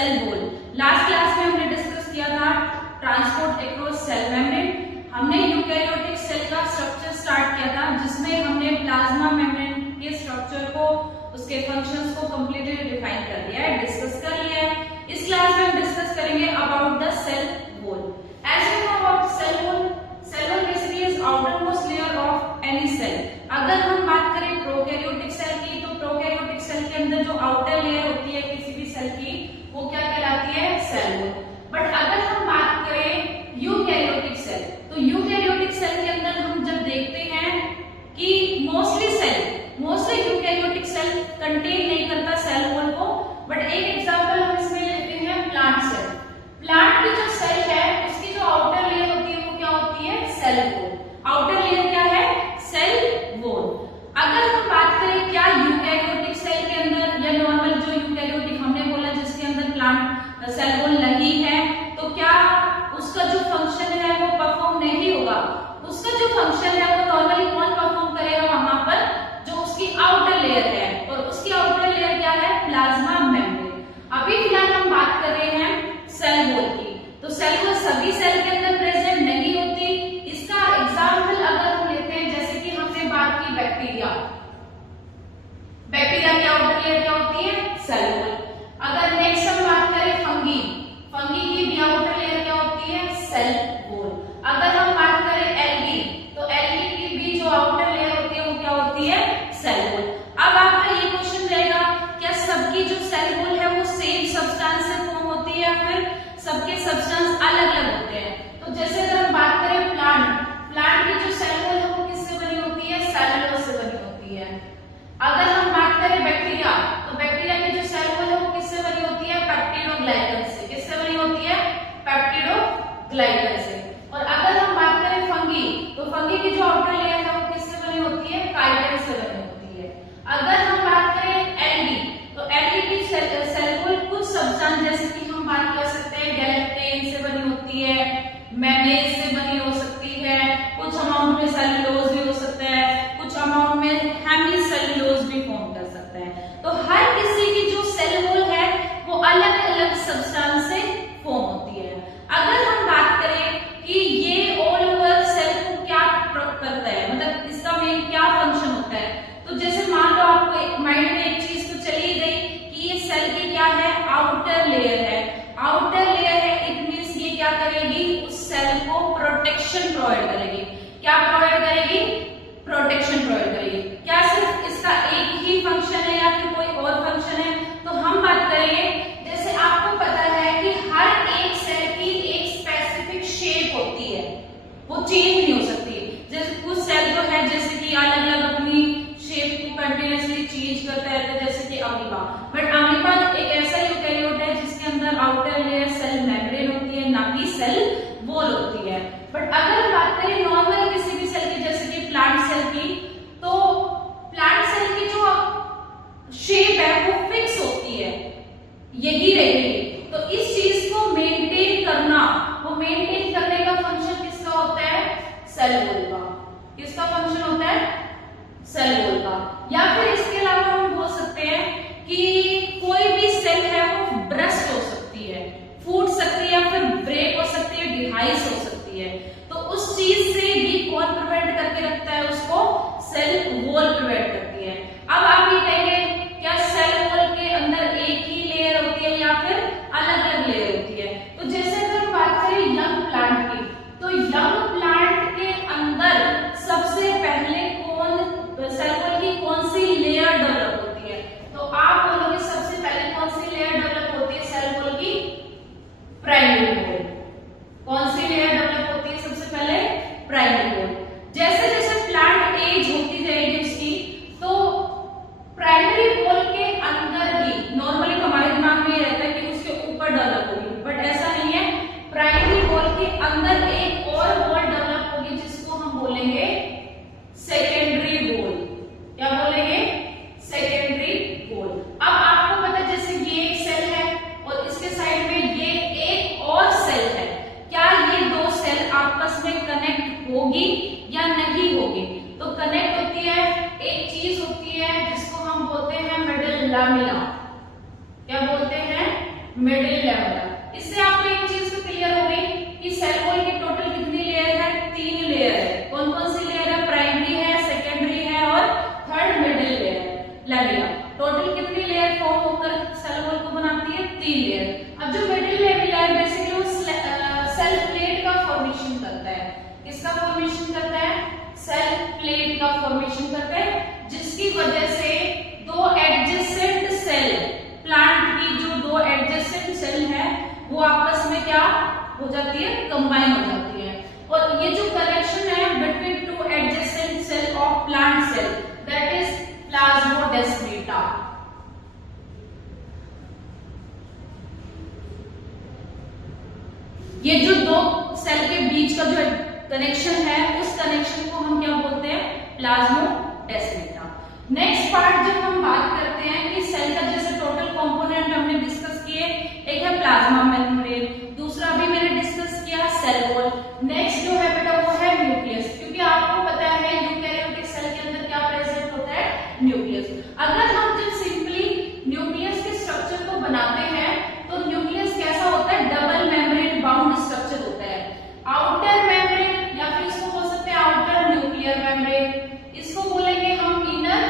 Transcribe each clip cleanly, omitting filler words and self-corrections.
Cell wall. Last class में हमने discuss किया था ट्रांसपोर्ट अक्रॉस सेल मेम्ब्रेन। हमने यूकैरियोटिक सेल का स्ट्रक्चर स्टार्ट किया था, जिसमें हमने प्लाज्मा मेम्ब्रेन के स्ट्रक्चर को, उसके फंक्शंस को कंप्लीटली डिफाइन कर लिया है, डिस्कस कर लिया है। इस क्लास में हम डिस्कस करेंगे about the cell wall. As you know about cell wall basically is outermost layer of any cell. अगर हम बात करें प्रोकैरियोटिक सेल की, तो प्रोकैरियोटिक सेल के अंदर जो आउटर लेयर होती है किसी भी सेल की, वो क्या कहलाती है? Cell wall. बट अगर हम बात करें यूकैरियोटिक सेल, तो यूकैरियोटिक सेल के अंदर हम जब देखते हैं कि मोस्टली यूकैरियोटिक सेल कंटेन नहीं करता सेल वॉल को। बट एक एग्जांपल हम इसमें लेते हैं प्लांट सेल। प्लांट की जो सेल है उसकी जो आउटर लेयर होती है वो क्या होती है? Cell wall. आउटर लेयर क्या है? Cell wall. अगर हम बात करें क्या यूकैरियोटिक सेल के अंदर या नॉर्मल जो यूकैरियोटिक हमने बोला जिसके अंदर प्लांट सेल वॉल नहीं है, तो क्या उसका जो फंक्शन है वो परफॉर्म नहीं होगा? उसका जो फंक्शन है वो नॉर्मली कौन परफॉर्म करेगा? वहां पर जो उसकी आउटर लेयर है, और उसकी आउटर लेयर क्या है? Plasma membrane. अभी फिलहाल हम बात कर रहे हैं सेल वॉल की। तो सेल वॉल सभी सेल के अंदर प्रेजेंट नहीं होती। इसका एग्जाम्पल अगर हम लेते हैं, जैसे कि हमने बात की बैक्टीरिया की आउटर लेयर क्या होती है? Cell wall. अगर नेक्स्ट हम बात करें फंगी की भी आउटर लेयर क्या होती है? Cell wall. अगर हम बात करें एल्गी, तो एल्गी की भी जो आउटर लेयर होती है वो क्या होती है? Cell wall. अब आपका ये क्वेश्चन रहेगा, क्या सबकी जो सेल वॉल है वो सेम सब्सटेंस से फॉर्म होती है या फिर सबके सब्सटेंस अलग अलग होते हैं? तो जैसे अगर हम बात करें प्लांट की जो सेल वॉल है वो किससे बनी होती है? सेलुलोज से बनी होती है। अगर हम बात करें बैक्टीरिया, तो बैक्टीरिया की जो सेल वॉल है वो किससे बनी होती है? पेप्टिडोग्लाइकन से। किससे बनी होती है? पेप्टिडोग्लाइकन से। और अगर हम बात करें फंगी, तो फंगी की जो आउटर लेयर है वो किससे बनी होती है? काइटिन से बनी होती है। अगर हम बात करें एल्गी, तो एल्गी की सेल वॉल कुछ सब्सटेंस, जैसे कि हम बात कर सकते हैं गैलेक्टेन से बनी होती है, मैग्नीज से बनी हो सकती है, कुछ अमाउंट में सेलुलोज भी हो सकता है, कुछ अमाउंट में हेमीसेलुलोज भी फॉर्म कर सकता है। तो हर किसी की जो सेल वॉल है वो अलग अलग सब्सटेंस से फॉर्म होती है। अगर हम बात करें कि ये ऑल ओवर सेल को क्या करता है, मतलब इसका मेन क्या फंक्शन होता है, तो जैसे मान लो आपको माइंड में एक चीज तो चली गई कि ये सेल की क्या है? आउटर लेयर है। आउटर लेयर है, इट मींस ये क्या करेगी? उस सेल को प्रोटेक्शन प्रोवाइड करेगी। क्या प्रोवाइड करेगी? प्रोटेक्शन प्रोवाइड करेगी। क्या सिर्फ इसका एक ही फंक्शन है या फिर कोई और फंक्शन है? तो हम बात करेंगे, जैसे आपको पता है कि हर एक सेल की एक स्पेसिफिक शेप होती है, वो चेंज नहीं हो सकती। जैसे कुछ सेल जो है जैसे कि अलग अलग अपनी शेप को कंटिन्यूअसली चेंज करता रहता है, जैसे कि अमीबा। बट अमीबा एक ऐसा यूकैरियोट है जिसके अंदर आउटर लेयर सेल मेम्ब्रेन होती है, ना कि सेल वॉल होती है। बट अगर बात करें नॉर्मल किसी भी सेल की, जैसे कि प्लांट सेल की, तो प्लांट सेल की जो शेप है वो फिक्स होती है, यही रहेगी। तो इस चीज को मेंटेन करना, वो मेंटेन करने का फंक्शन किसका होता है? सेल वॉल का। किसका फंक्शन होता है? सेल वॉल का। या फिर इसके अलावा हम बोल सकते हैं कि कोई भी सेल है वो ब्रस्ट हो सकती है, फूट सकती है, या फिर ब्रेक हो सकती है, डिहाइस हो सकती है। तो उस चीज से भी कौन प्रिवेंट करके रखता है? उसको सेल वॉल प्रिवेंट करती है। अब आप ये कहेंगे क्या सेल वॉल के अंदर एक ही लेयर होती है या फिर अलग अलग लेयर होती है? तो जैसे अगर हम बात करें यंग प्लांट की, तो यंग प्लांट के अंदर सबसे पहले सेल वॉल की कौन सी लेयर डेवलप होती है? तो आप बोलोगे सबसे पहले कौन सी लेयर डेवलप होती है सेल वॉल की? Primary wall. कौन सी लेयर डेवलप होती है सबसे पहले? Primary wall. जैसे जैसे प्लांट एज होती जाएगी उसकी, तो प्राइमरी वॉल के अंदर ही नॉर्मली हमारे दिमाग में ये रहता है कि उसके ऊपर डेवलप होगी, बट ऐसा नहीं है। प्राइमरी वॉल के अंदर एक और वॉल डेवलप होगी जिसको हम बोलेंगे सेकेंडरी वॉल। क्या बोलेंगे? Secondary wall. अब आपको पता है जैसे ये एक सेल है और इसके साइड में ये एक और सेल है, क्या ये दो सेल आपस में कनेक्ट होगी या नहीं होगी? तो कनेक्ट होती है, एक चीज होती है जिसको हम बोलते हैं मिडल लैमिना। क्या बोलते हैं? Middle level. इससे आपको एक चीज तो क्लियर हो गई कि सेल वॉल की टोटल कितनी लेयर है, 3 लेयर है। कौन कौन सी लेयर है, प्राइमरी है, सेकेंडरी है और थर्ड मिडिल लेयर। टोटल कितनी लेयर फॉर्म होकर सेल वॉल को बनाती है, 3 लेयर। अब जो मिडिल लेयर है बेसिकली वो सेल प्लेट का फॉर्मेशन करता है। किसका फॉर्मेशन करता है, सेल प्लेट का फॉर्मेशन करता है, जिसकी वजह से दो एडजेसेंट सेल, प्लांट की जो दो एडजेसेंट सेल है वो आपस में क्या हो जाती है, कंबाइन हो जाती है। और ये जो कनेक्शन है between two adjacent cell of plant cell, that is plasmodesmata. ये जो दो सेल के बीच का जो कनेक्शन है उस कनेक्शन को हम क्या बोलते हैं, प्लाज्मोडेस्माटा। नेक्स्ट पार्ट जब हम बात करते हैं कि सेल का जैसे टोटल कंपोनेंट हमने डिस्कस किए, एक है प्लाज्मा मेम्ब्रेन, दूसरा भी मैंने डिस्कस किया सेल वॉल। नेक्स्ट जो है बेटा वो है न्यूक्लियस, क्योंकि आपको पता है यूकेरियोटिक सेल के अंदर क्या प्रेजेंट होता है, न्यूक्लियस। अगर हम जब सिंपली न्यूक्लियस के स्ट्रक्चर को बनाते हैं तो न्यूक्लियस कैसा होता है, डबल मेम्ब्रेन बाउंड स्ट्रक्चर होता है। आउटर मेम्ब्रेन या फिर इसको बोल सकते हैं आउटर न्यूक्लियर मेम्ब्रेन, इसको बोलेंगे हम इनर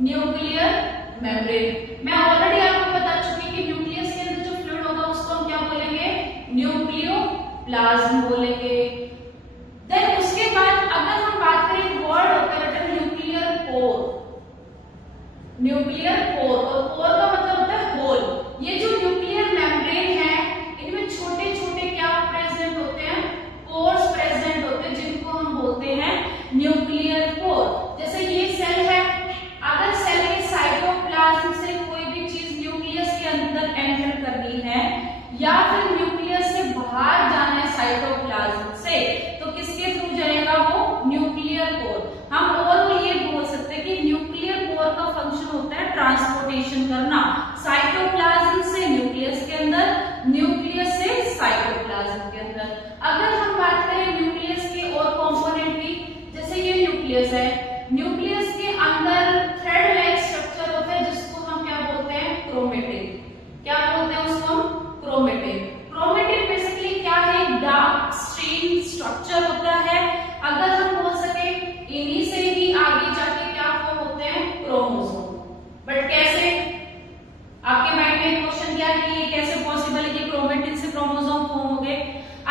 न्यूक्लियर मेम्ब्रेन। मैं ऑलरेडी आपको बता चुकी कि न्यूक्लियस के अंदर जो फ्लूइड होगा उसको हम क्या बोलेंगे, न्यूक्लियोप्लाज्म बोलेंगे। देन उसके बाद अगर हम बात करें वर्ड होता है न्यूक्लियर पोर। न्यूक्लियर पोर, और पोर का मतलब होता है होल। ये जो न्यूक्लियर मेम्ब्रेन है इनमें छोटे छोटे क्या प्रेजेंट होते हैं, पोर्स प्रेजेंट होते हैं, जिनको हम बोलते हैं न्यूक्लियर पोर। जैसे ये सेल है, अगर सेल के साइटोप्लाज्म से कोई भी चीज न्यूक्लियस के अंदर एंटर करनी है या फिर न्यूक्लियस से बाहर जाना है साइटोप्लाज्म से, तो किसके थ्रू जाएगा, वो न्यूक्लियर पोर। हम ओवरऑल ये बोल सकते हैं कि न्यूक्लियर पोर का फंक्शन होता है ट्रांसपोर्टेशन करना साइटोप्लाज्म से न्यूक्लियस के अंदर, न्यूक्लियस से साइटोप्लाज्म के अंदर। अगर हम बात करें न्यूक्लियस के और कंपोनेंट की, जैसे ये न्यूक्लियस है, न्यूक्लियस के अंदर थ्रेड लाइक स्ट्रक्चर होता है जिसको हम क्या बोलते हैं, क्रोमेटिन। क्या बोलते हैं उसको हम, क्रोमेटिन। क्रोमेटिन बेसिकली क्या है, डार्क स्ट्रेन स्ट्रक्चर होता है। अगर हम बोल सके इन्हीं से ही आगे जाके क्या फॉर्म होते हैं, क्रोमोसोम। बट कैसे, आपके माइंड में क्वेश्चन क्या है कि ये कैसे पॉसिबल है कि क्रोमेटिन से क्रोमोसोम फॉर्म हो गए।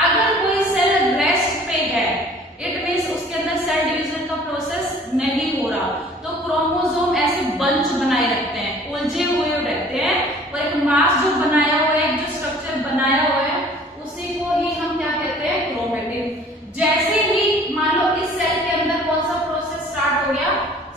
अगर कोई सेल रेस्ट पे है, इट मींस उसके अंदर सेल डिवीजन का प्रोसेस नहीं हो रहा, तो क्रोमोसोम ऐसे बंच बनाए रखते हैं, उलझे हुए रहते हैं, और एक मास जो बनाया हुआ है, जो स्ट्रक्चर बनाया हुआ है, उसी को ही हम क्या कहते हैं, क्रोमेटिन। जैसे ही मान लो इस सेल के अंदर कौन सा प्रोसेस स्टार्ट हो गया,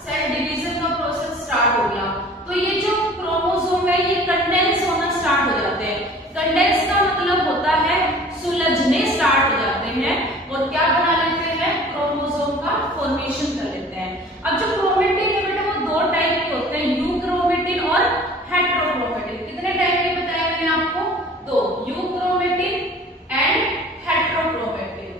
सेल डिवीजन का प्रोसेस स्टार्ट हो गया, तो ये जो क्रोमोसोम है ये कंडेंस होना स्टार्ट हो जाते हैं। कंडेंस का मतलब होता है सुलझने स्टार्ट हो जाते हैं और क्या बना लेते हैं, क्रोमोसोम का फॉर्मेशन कर लेते हैं। अब जो क्रोमेटिन है बेटा वो दो टाइप के होते हैं, यूक्रोमेटिन और हेट्रोक्रोमेटिन। कितने टाइप के बताया मैंने आपको, दो, यूक्रोमेटिन एंड हेट्रोक्रोमेटिन।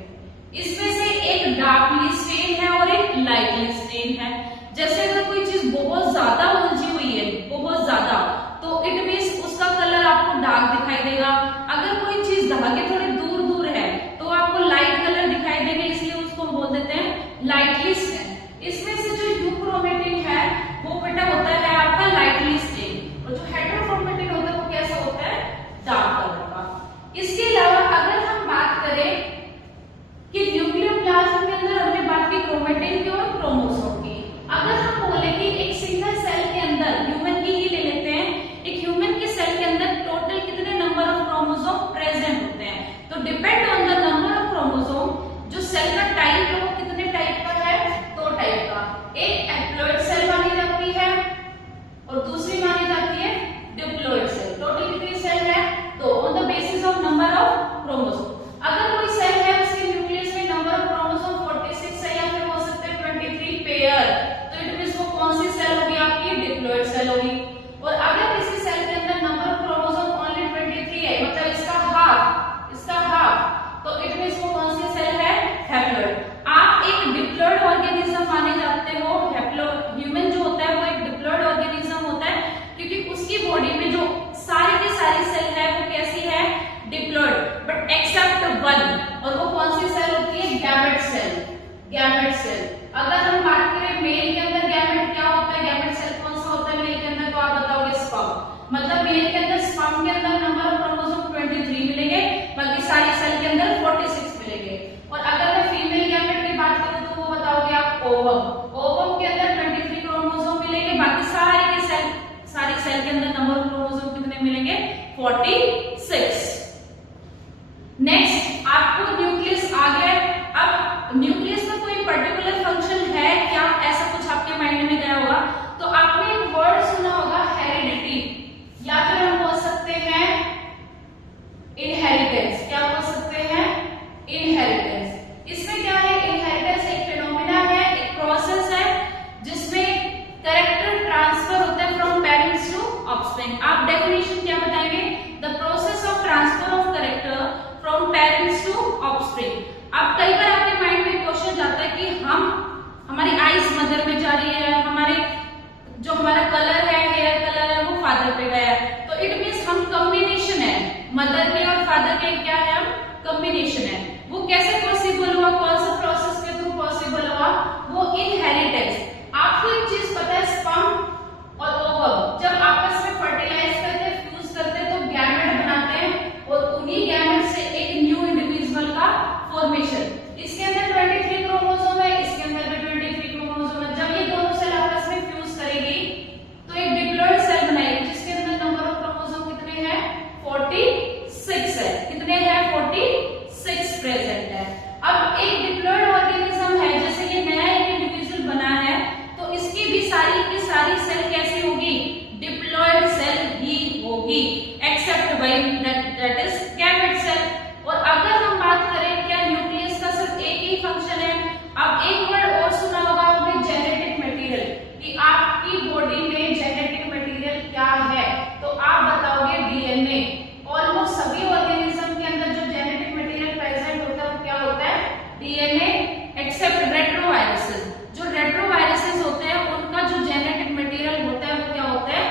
इसमें से एक डार्कली स्टेन है और एक लाइटली स्टेन है। जैसे अगर कोई चीज बहुत ज्यादा उलझी हुई है, बहुत ज्यादा, तो इट मींस उसका कलर आपको डार्क दिखाई देगा। अगर कोई चीज धागे थोड़े दूर दूर है तो आपको लाइट कलर दिखाई देंगे, मेल के अंदर स्पर्म के अंदर नंबर ऑफ क्रोमोसोम 23 मिलेंगे, बाकी सारी सेल के अंदर 46 मिलेंगे। और अगर मैं फीमेल गैमेट की बात करूं तो वो बताओगे आप ओवम के अंदर 23 क्रोमोसोम मिलेंगे, बाकी सारी सेल के अंदर नंबर ऑफ क्रोमोसोम कितने मिलेंगे? 46। नेक्स्ट आपको न्यूक्लियस आ गया। अब न्यूक्लियस में कोई पर्टिकुलर फंक्शन है क्या, ऐसा कुछ आपके माइंड में गया होगा तो आपने एक वर्ड सुना होगा हेरिडिटी, या फिर हम बोल सकते हैं इनहेरिटेंस। क्या बोल सकते हैं? इनहेरिटेंस। इसमें क्या है? इनहेरिटेंस एक फिनोमिना है, एक प्रोसेस है जिसमें कैरेक्टर ट्रांसफर होता है फ्रॉम पेरेंट्स टू ऑफस्प्रिंग। आप डेफिनेशन क्या बताएंगे? The process of transfer of character from parents to offspring. अब कई बार आपके माइंड में क्वेश्चन जाता है कि हमारी आईज मदर में जा रही है, हमारा कलर है, हेयर कलर है, वो फादर पे गया है, तो इट मींस हम कॉम्बिनेशन है, मदर के और फादर के क्या है? हम कॉम्बिनेशन है। वो कैसे पॉसिबल हुआ? कौन सा प्रोसेस के थ्रू पॉसिबल हुआ? वो इनहेरिटेंस। आपको एक चीज पता है, स्पर्म और ओवम जब आपस में फर्टिलाइज करते, फ्यूज करते तो गैमेट बनाते हैं, और उन्हीं गैमेट से एक न्यू इंडिविजुअल का फॉर्मेशन। इसके अंदर 23 क्रोमोसोम है, इसके अंदर भी 23 क्रोमोसोम है। जब ये दोनों सेल आपस में फ्यूज करेगी तो एक डिप्लॉइड सेल बनाएगी जिसके अंदर नंबर ऑफ क्रोमोसोम कितने हैं? 46 है। कितने हैं? 46 प्रेजेंट है। अब एक डिप्लॉइड ऑर्गेनिज्म है, जैसे ये नया एक इंडिविजुअल बना है, तो इसकी भी सारी की सारी सेल कैसी होगी? डिप्लॉइड सेल ही होगी, except by that is gamete cell. और अगर हम बात करें क्या न्यूक्लियस का सिर्फ एक ही फंक्शन है? अब एक वर्ड और सुना होगा आपने, जेनेटिक मटेरियल, कि आपकी बॉडी में जेनेटिक मटेरियल क्या है, तो आप बताओगे डीएनए। ऑलमोस्ट सभी ऑर्गेनिज्म के अंदर जो जेनेटिक मटेरियल प्रेजेंट होता है वो क्या होता है? DNA, except retroviruses. जो रेट्रोवायरसेस होते हैं उनका जो जेनेटिक मटेरियल होता है वो क्या होता है?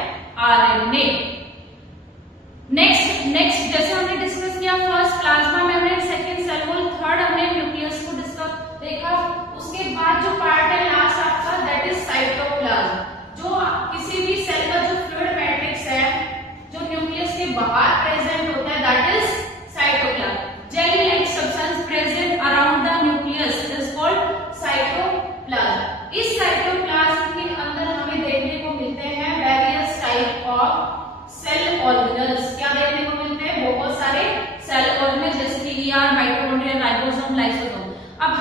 आरएनए। नेक्स्ट जैसे हमने डिस्कस किया first plasma membrane, second cell wall, third हमने न्यूक्लियस को डिस्कस देखा। उसके बाद जो पार्ट है लास्ट आपका, दैट इज साइटोप्लाज्म। जो किसी भी सेल का जो फ्लूइड मैट्रिक्स है जो न्यूक्लियस के बाहर प्रेजेंट होता है, that is cytoplasm. Jelly like substance present around the nucleus is called cytoplasm. इस साइटोप्लाज्म के अंदर हमें देखने को मिलते हैं various type of cell organelles. क्या देखने को मिलते हैं? बहुत सारे सेल ऑर्गेनल, जैसे कि ईआर, माइटोकॉन्ड्रिया, राइबोसोम, लाइसोसोम। अब